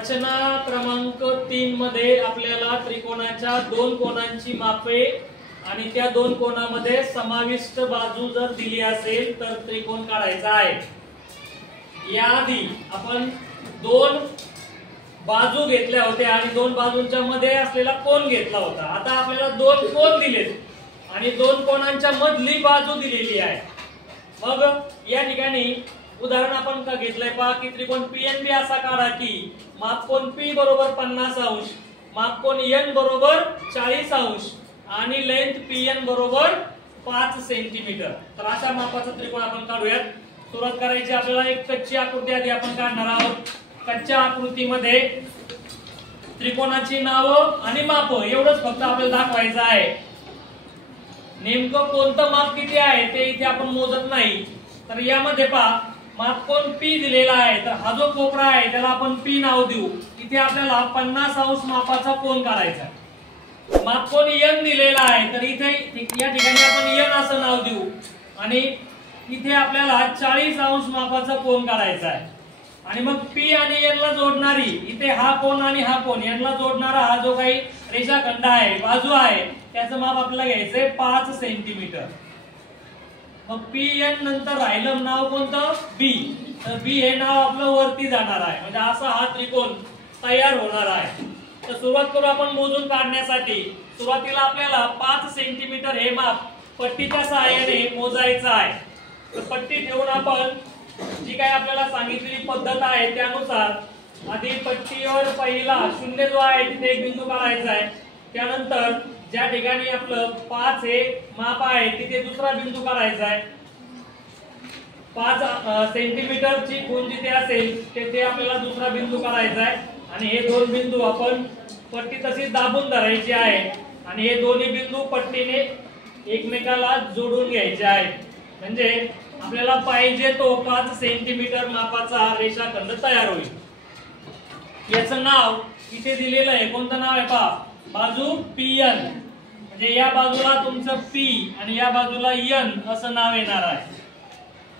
रचना क्रमांक 3 मध्ये आपल्याला त्रिकोणाच्या दोन कोनांची मापे आणि त्या दोन कोनामध्ये समाविष्ट बाजू जर दिली असेल तर त्रिकोण काढायचा आहे। याआधी आपण दोन बाजू घेतल्या होत्या आणि दोन बाजूंच्या मध्ये असलेला कोन घेतला होता। आता आपल्याला दोन कोन दिलेत आणि दोन कोनांच्या मधली बाजू दिलेली आहे। मग या ठिकाणी उदाहरण आपण का घेतलंय पहा की त्रिकोण पीएनबी असा काढा की मापकोन P बरोबर 50 अंश, मापकोन N बरोबर 40 अंश आणि लेंथ PN बरोबर 5 सेंटीमीटर। तर अशा मापाचा त्रिकोण आपण काढूयात। सुरुवात करायची आपल्याला एक कच्ची आकृती आधी आपण काढणार आहोत। कच्च्या आकृतीमध्ये त्रिकोणाची नावं आणि माप एवढंच फक्त आपल्याला दाखवायचं आहे। नेमकं कोणतं माप किती आहे ते इथे आपण मोजत नाही। तर यामध्ये पहा मापकोन P दिलेला आहे, तर हा जो कोपरा आहे त्याला आपण P नाव देऊ। इथे आपल्याला 50 अंश मापाचा कोन काढायचा आहे। मापकोन N दिलेला आहे, तर इथे या ठिकाणी आपण N असं नाव देऊ आणि इथे आपल्याला 40 अंश मापाचा कोन काढायचा आहे। आणि मग P आणि N ला जोडणारी इथे हा कोन आणि हा कोन यांना जोडणारा हा जो काही रेषाखंड आहे, बाजू आहे, त्याचं माप आपल्याला घ्यायचंय 5 सेंटीमीटर। मग PN नंतर राहिलं नाव कोणतं B, तर B हे नाव आपलं वरती जाणार आहे, म्हणजे असा हा त्रिकोण तयार होणार आहे। तर सुरुवात करू आपण मोजून काढण्यासाठी। सुरुवातीला आपल्याला 5 सेंटीमीटर हे माप पट्टीच्या सहाय्याने मोजायचं आहे। तर पट्टी ठेवून आपण जी काही आपल्याला सांगितलेली पद्धत आहे त्यानुसार आधी पट्टीवर पहिला शून्य जो आहे तिथे एक बिंदू काढायचा आहे। त्यानंतर ज्या ठिकाणी आपलं 5 हे माप आहे तिथे दुसरा बिंदू काढायचा आहे। 5 सेंटीमीटरची खूण जिथे असेल तिथे आपल्याला दुसरा बिंदू काढायचा आहे आणि हे दोन बिंदू आपण पट्टी तशीच दाबून धरायची आहे आणि हे दोन्ही बिंदू पट्टीने एकमेकाला जोडून घ्यायचे आहेत, म्हणजे आपल्याला पाहिजे तो 5 सेंटीमीटर मापाचा रेषाखंड तयार होईल। याचं नाव इथे दिलेलं आहे, कोणतं नाव आहे पहा, बाजू PN, म्हणजे या बाजूला तुमचं P आणि या बाजूला N असं नाव येणार आहे।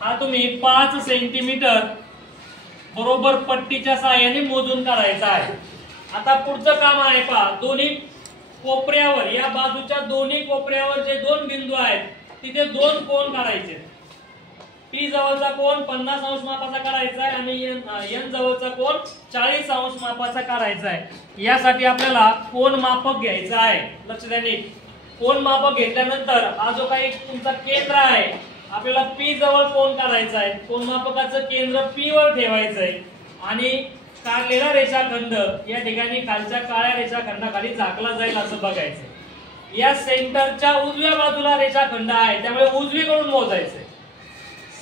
हा तुम्ही 5 सेंटीमीटर बरोबर पट्टीच्या सहाय्याने मोजून काढायचा आहे। आता पुढचं काम आहे पहा, दोन्ही कोपऱ्यावर या बाजूच्या दोन्ही कोपऱ्यावर जे दोन बिंदू आहेत तिथे दोन कोन काढायचे। P जवळचा कोन 50 अंश मापाचा काढायचा आहे आणि N जवळचा कोन 40 अंश मापाचा काढायचा आहे। यासाठी आपल्याला कोन मापक घ्यायचं आहे। लक्ष द्या नीट, कोन मापक घेतल्यानंतर हा जो काही तुमचा केंद्र आहे आपल्याला P जवळ कोन काढायचा आहे। कोन मापकाचं केंद्र P वर ठेवायचं आहे आणि काढलेला रेषाखंड या ठिकाणी खालच्या काळ्या रेषाखंडाखाली झाकला जाईल असं बघायचं। या सेंटरच्या उजव्या बाजूला रेषाखंड आहे त्यामुळे उजवीकडून मोजायचंय।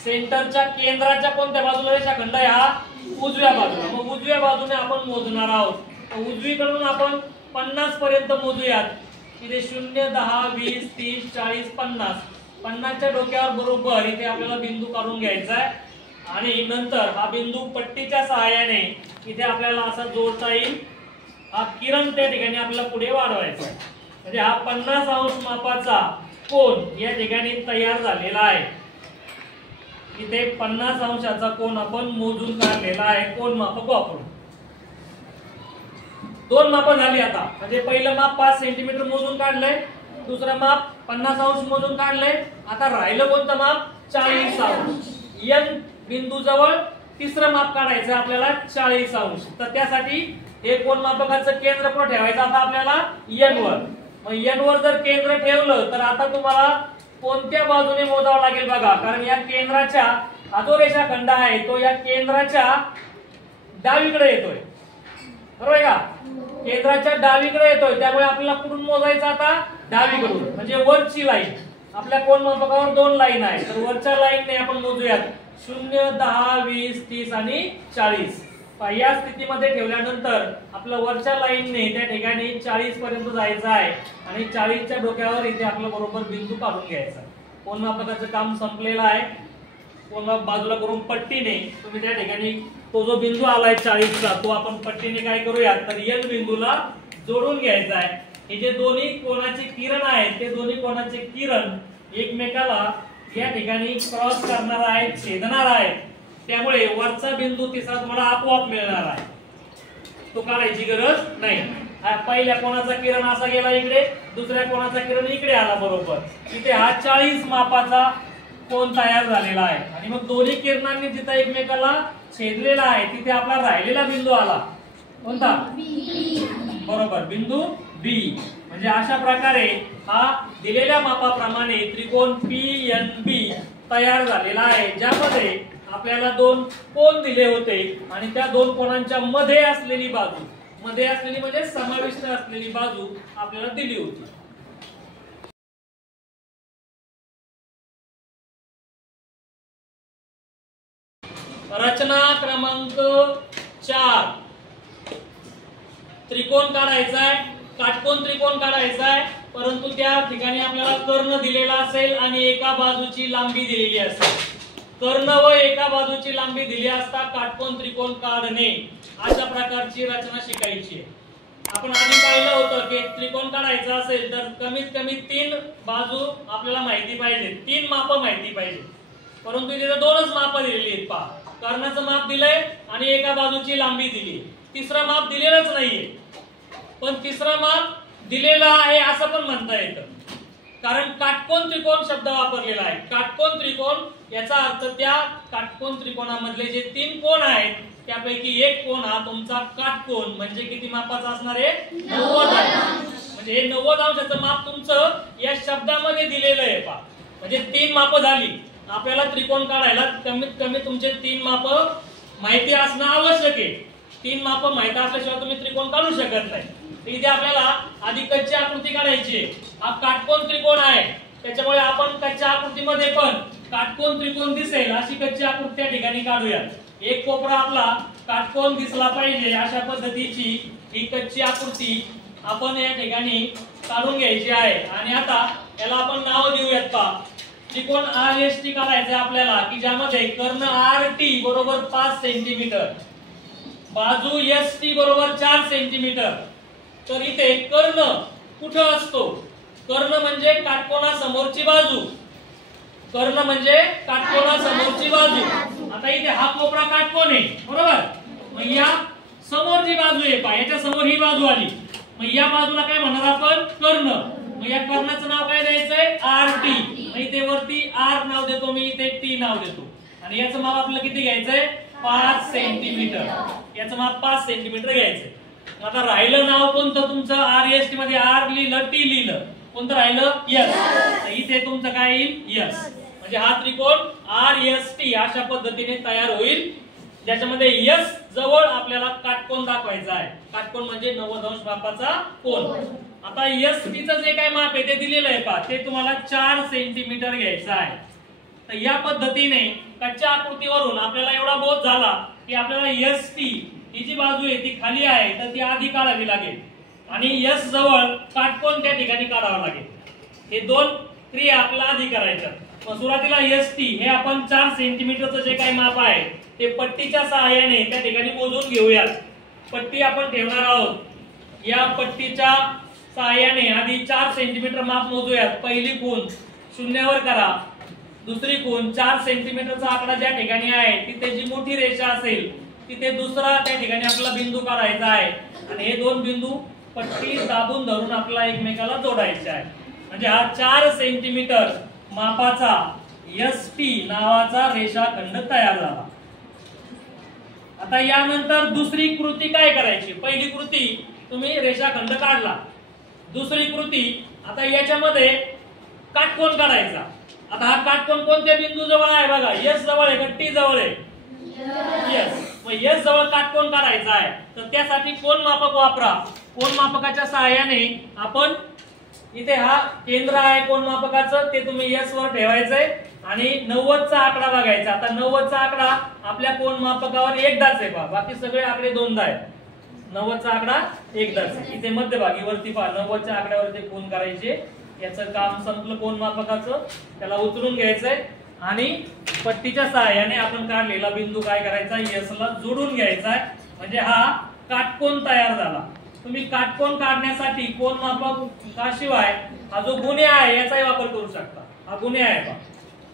सेंटरच्या केंद्राच्या कोणत्या बाजूला रेषाखंड आहे, हा उजव्या बाजूला। मग उजव्या बाजूने आपण मोजणार आहोत। तर उजवीकडून आपण 50 पर्यंत मोजूयात। इथे 0, 10, 20, 30, 40, 50, 50च्या डोक्यावर बरोबर इथे आपल्याला बिंदू काढून घ्यायचा आहे आणि नंतर हा बिंदू पट्टीच्या सहाय्याने इथे आपल्याला असा जोडता येईल। हा किरण त्या ठिकाणी आपल्याला पुढे वाढवायचा आहे, म्हणजे हा 50 अंश मापाचा कोन या ठिकाणी तयार झालेला आहे। इथे 50 अंशाचा कोन आपण मोजून काढलेला आहे कोन मापक वापरून। दोन माप झाली आता, म्हणजे पहिलं माप 5 सेंटीमीटर मोजून काढलंय, दुसरं माप 50 अंश मोजून काढलंय। आता राहिलं कोणतं माप, 40 अंश। N बिंदू जवळ तिसरं माप काढायचं आपल्याला 40 अंश। तर त्यासाठी हे कोन मापकाचं केंद्र कुठे ठेवायचं आता आपल्याला N वर। मग N वर जर केंद्र ठेवलं तर आता तुम्हाला कोणत्या बाजूने मोजावं लागेल बघा, कारण या केंद्राच्या हा जो रेषाखंड आहे तो या केंद्राच्या डावीकडे येतोय, बरोबर आहे का? केंद्राच्या डावीकडे येतोय त्यामुळे आपल्याला कुठून मोजायचं आता, डावीकडून, म्हणजे वरची लाईन। आपल्या कोन मापकावर दोन लाईन आहे, तर वरच्या लाईनने आपण मोजूयात 0, 10, 20, 30 आणि 40। या स्थितीमध्ये ठेवल्यानंतर आपल्या वरच्या लाईनने त्या ठिकाणी 40 पर्यंत जायचं आहे आणि 40च्या डोक्यावर इथे आपलं बरोबर बिंदू काढून घ्यायचा। कोन मापकाचं काम संपलेलं आहे। कोन माप बाजूला करून पट्टीने तुम्ही त्या ठिकाणी तो जो बिंदू आलाय 40चा तो आपण पट्टीने काय करूया, तर N बिंदूला जोडून घ्यायचा आहे। हे जे दोन्ही कोणाचे किरण आहेत ते दोन्ही कोणाचे किरण एकमेकाला या ठिकाणी क्रॉस करणार आहेत, छेदणार आहेत, त्यामुळे वरचा बिंदू तिसरा तुम्हाला आपोआप मिळणार आहे। तो काढायची गरज नाही. पहिल्या कोणाचा किरण असा गेला इकडे, दुसऱ्या कोणाचा किरण इकडे आला बरोबर. इथे हा 40 मापाचा कोन तयार झालेला आहे आणि मग दोन्ही किरणांनी जिथे एकमेकाला छेदलेला आहे तिथे आपला राहिलेला बिंदू आला कोणता? बरोबर, बिंदू बी. म्हणजे अशा प्रकारे हा दिलेल्या मापाप्रमाणे त्रिकोण PNB तयार झालेला आहे, ज्यामध्ये आपल्याला दोन कोन दिले होते आणि त्या दोन कोनांच्या मध्ये असलेली बाजू, मध्ये असलेली म्हणजे समाविष्ट असलेली बाजू आपल्याला दिली होती. रचना क्रमांक 4. त्रिकोण काढायचा आहे, काटकोन त्रिकोण काढायचा आहे, परंतु त्या ठिकाणी आपल्याला कर्ण दिलेला असेल आणि एका बाजूची लांबी दिलेली असेल. कर्ण व एका बाजूची लांबी दिली असता काटकोन त्रिकोण काढणे अशा प्रकारची रचना शिकायची आहे. आपण आधी पाहिलं होतं की त्रिकोण काढायचा असेल तर कमीत कमी 3 बाजू आपल्याला माहिती पाहिजे, 3 माप माहिती पाहिजे. परंतु इथे 2च माप दिलेली आहेत. पहा, कर्णाचं माप दिलंय आणि एका बाजूची लांबी दिली, तिसरं माप दिलेलंच नाहीये. पण तिसरं माप दिलेलं आहे असं पण म्हणता येतं, कारण काटकोन त्रिकोण शब्द वापरलेला आहे. काटकोन त्रिकोण याचा अर्थ त्या काटकोन त्रिकोणामधले जे 3 कोन आहेत त्यापैकी एक कोन हा तुमचा काटकोन म्हणजे किती मापाचा असणार आहे? 90 अंश. म्हणजे हे 90 अंशाचं माप तुमचं या शब्दामध्ये दिलेलं आहे. पहा, म्हणजे 3 माप झाली. आपल्याला त्रिकोण काढायला कमीत कमी तुमचे 3 माप माहिती असणं आवश्यक आहे. 3 माप माहिती असल्याशिवाय तुम्ही त्रिकोण काढू शकत नाही. इथे आपल्याला आधी कच्ची आकृती काढायची. हा काटकोन त्रिकोण आहे, त्याच्यामुळे आपण कच्च्या आकृतीमध्ये पण काटकोन त्रिकोण दिसेल अशी कच्ची आकृती त्या ठिकाणी काढूया. एक कोपरा आपला काटकोन दिसला पाहिजे अशा पद्धतीची ही कच्ची आकृती आपण या ठिकाणी काढून घ्यायची आहे. आणि आता याला आपण नाव देऊयात. पहा, त्रिकोण RST काढायचा आहे आपल्याला, की ज्यामध्ये कर्ण RT बरोबर 5 सेंटीमीटर, बाजू ST बरोबर 4 सेंटीमीटर. तर इथे कर्ण कुठं असतो? कर्ण म्हणजे काटकोनासमोरची बाजू. कर्ण म्हणजे काटकोनासमोरची बाजू. आता इथे हा कोपरा काटकोन आहे बरोबर. मग या समोरची बाजू आहे. पहा, याच्या समोर ही बाजू आली. मग या बाजूला काय म्हणणार आपण? कर्ण. मग या कर्णाचं नाव काय द्यायचंय? RT. मग इथे वरती R नाव देतो मी, इथे T नाव देतो. आणि याचं माप आपल्याला किती घ्यायचंय? 5 सेंटीमीटर. याचं माप 5 सेंटीमीटर घ्यायचंय. आता राहिलं नाव कोणतं तुमचं? RST मध्ये R लिहिलं, T लिहिलं, कोणतं राहिलं? S. इथे तुमचं काय येईल? S. म्हणजे हा त्रिकोण RST अशा पद्धतीने तयार होईल, ज्याच्यामध्ये S जवळ आपल्याला काटकोन दाखवायचा आहे. काटकोन म्हणजे 90 अंश मापाचा कोन. आता ST चं जे काय माप आहे ते दिलेलं आहे. पहा, ते तुम्हाला 4 सेंटीमीटर घ्यायचं आहे. तर या पद्धतीने कच्च्या आकृतीवरून आपल्याला एवढा बोध झाला की आपल्याला ST ही जी बाजू आहे ती खाली आहे तर ती आधी काढावी लागेल आणि S जवळ काटकोन त्या ठिकाणी काढावा लागेल. हे 2 क्रिया आपल्याला आधी करायच्या. मग सुरुवातीला ST हे आपण 4 सेंटीमीटरचं जे काही माप आहे ते पट्टीच्या सहाय्याने त्या ठिकाणी मोजून घेऊयात. पट्टी आपण ठेवणार आहोत. या पट्टीच्या सहाय्याने आधी 4 सेंटीमीटर माप मोजूयात. पहिली खूण शून्यावर करा, दुसरी खूण 4 सेंटीमीटरचा आकडा ज्या ठिकाणी आहे तिथे जी मोठी रेषा असेल तिथे दुसरा त्या ठिकाणी आपला बिंदू काढायचा आहे आणि हे 2 बिंदू पट्टी दाबून धरून आपल्याला एकमेकाला जोडायचे आहे. म्हणजे हा 4 सेंटीमीटर मापाचा ST नावाचा रेषाखंड तयार झाला. आता यानंतर दुसरी कृती काय करायची? पहिली कृती तुम्ही रेषाखंड काढला. दुसरी कृती आता याच्यामध्ये काटकोन काढायचा. आता हा काटकोन कोणत्या बिंदू जवळ आहे? बघा, S जवळ आहे का T जवळ आहे? S. मग S जवळ काटकोन काढायचा आहे तर त्यासाठी कोन मापक वापरा. कोन मापकाच्या सहाय्याने आपण इथे हा केंद्र आहे कोन मापकाचं, ते तुम्ही S वर ठेवायचंय आणि 90 चा आकडा बघायचा. आता 90 चा आकडा आपल्या कोन मापकावर एकदाच आहे. पहा, बाकी सगळे आकडे दोनदा आहेत. 90 चा आकडा एकदाच आहे. इथे मध्यभागी वरती पहा 90 च्या आकड्यावरती कोन करायचे. याचं काम संपलं कोन मापकाचं. त्याला उतरून घ्यायचंय आणि पट्टीच्या सहाय्याने आपण काढलेला बिंदू काय करायचा? S ला जोडून घ्यायचा आहे. म्हणजे हा काटकोन तयार झाला. तुम्ही काटकोन काढण्यासाठी कोन मापकाशिवाय हा जो गुन्हे आहे याचाही वापर करू शकता. हा गुन्हे आहे पहा,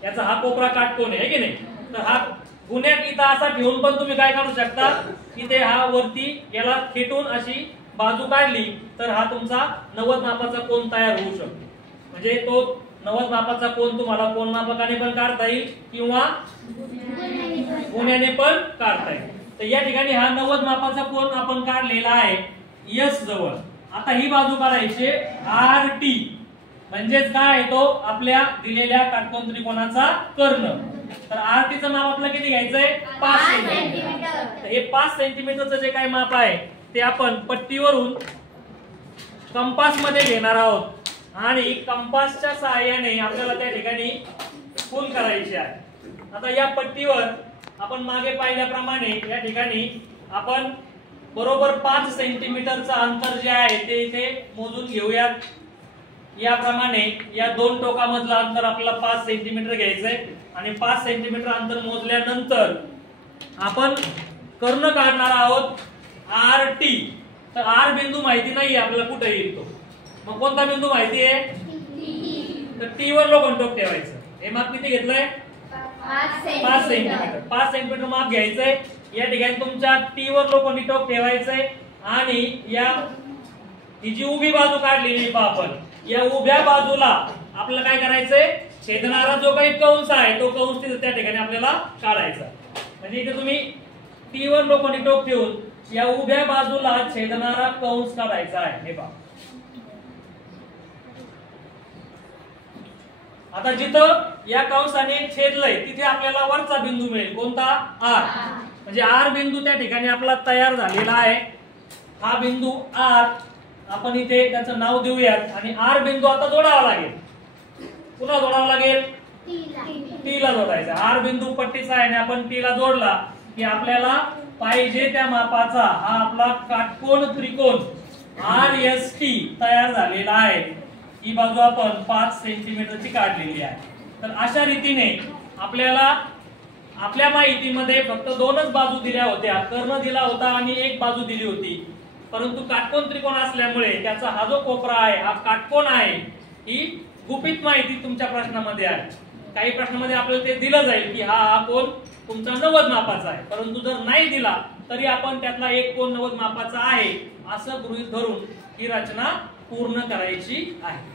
याचा हा कोपरा काटकोन आहे की नाही? तर हा गुन्ह्यात इथं असा ठेवून पण तुम्ही काय काढू शकता, इथे हा वरती याला खेटून अशी बाजू काढली तर हा तुमचा 90 मापाचा कोन तयार होऊ शकतो. म्हणजे तो 90 मापाचा कोन तुम्हाला कोन मापकाने पण काढता येईल किंवा गुन्ह्याने पण काढता येईल. तर या ठिकाणी हा 90 मापाचा कोन आपण काढलेला आहे यस जवळ. आता ही बाजू काढायची RT, म्हणजेच काय तो आपल्या दिलेल्या काटकोन त्रिकोणाचा कर्ण. तर RT चं माप आपल्याला किती घ्यायचंय 5 सेंटीमीटर. तर हे 5 सेंटीमीटरचं जे काय माप आहे ते आपण पट्टीवरून कंपास मध्ये घेणार आहोत आणि कंपासच्या सहाय्याने आपल्याला त्या ठिकाणी खूण करायची आहे. आता या पट्टीवर आपण मागे पाहिल्याप्रमाणे या ठिकाणी आपण बरोबर 5 सेंटीमीटरचं अंतर जे आहे ते इथे मोजून घेऊयात. याप्रमाणे या दोन टोकामधलं अंतर आपल्याला 5 सेंटीमीटर घ्यायचंय आणि 5 सेंटीमीटर अंतर मोजल्यानंतर आपण कर्ण काढणार आहोत RT. तर R बिंदू माहिती नाही आपल्याला कुठे येईल तो, मग कोणता बिंदू माहिती आहे तर T वर लोखंड ठेवायचं. हे माप किती घेतलंय 5 सेंटीमीटर. 5 सेंटीमीटर माप घ्यायचंय. या ठिकाणी तुमच्या T वर लोखंडी टोक ठेवायचंय आणि या ही जी उभी बाजू काढलेली आपण या उभ्या बाजूला आपल्याला काय करायचंय, छेदणारा जो काही कंस आहे तो कंस त्या ठिकाणी आपल्याला काढायचा. म्हणजे इथे तुम्ही T वर लोखंडी टोक ठेवून या उभ्या बाजूला छेदणारा कंस काढायचा आहे. हे पहा. आता जिथं या कंसाने छेदलंय तिथे आपल्याला वरचा बिंदू मिळेल कोणता R. म्हणजे R बिंदू त्या ठिकाणी आपला तयार झालेला आहे. हा बिंदू R आपण इथे त्याचं नाव देऊयात आणि R बिंदू आता जोडावा लागेल. पुन्हा जोडावा लागेल T ला जोडायचा. R बिंदू पट्टीचा आहे आणि आपण T ला जोडला की आपल्याला पाहिजे त्या मापाचा हा आपला काटकोन त्रिकोण RST तयार झालेला आहे. ही बाजू आपण 5 सेंटीमीटरची काढलेली आहे. तर अशा रीतीने आपल्याला आपल्या माहितीमध्ये फक्त 2च बाजू दिल्या होत्या, कर्ण दिला होता आणि एक बाजू दिली होती. परंतु काटकोन त्रिकोण असल्यामुळे त्याचा हा जो कोपरा आहे हा काटकोन आहे. ही गुपित माहिती तुमच्या प्रश्नामध्ये आहे. काही प्रश्नामध्ये आपल्याला ते दिलं जाईल की हा कोन तुमचा 90 मापाचा आहे, परंतु जर नाही दिला तरी आपण त्यातला एक कोन 90 मापाचा आहे असं गृहीत धरून ही रचना पूर्ण करायची आहे.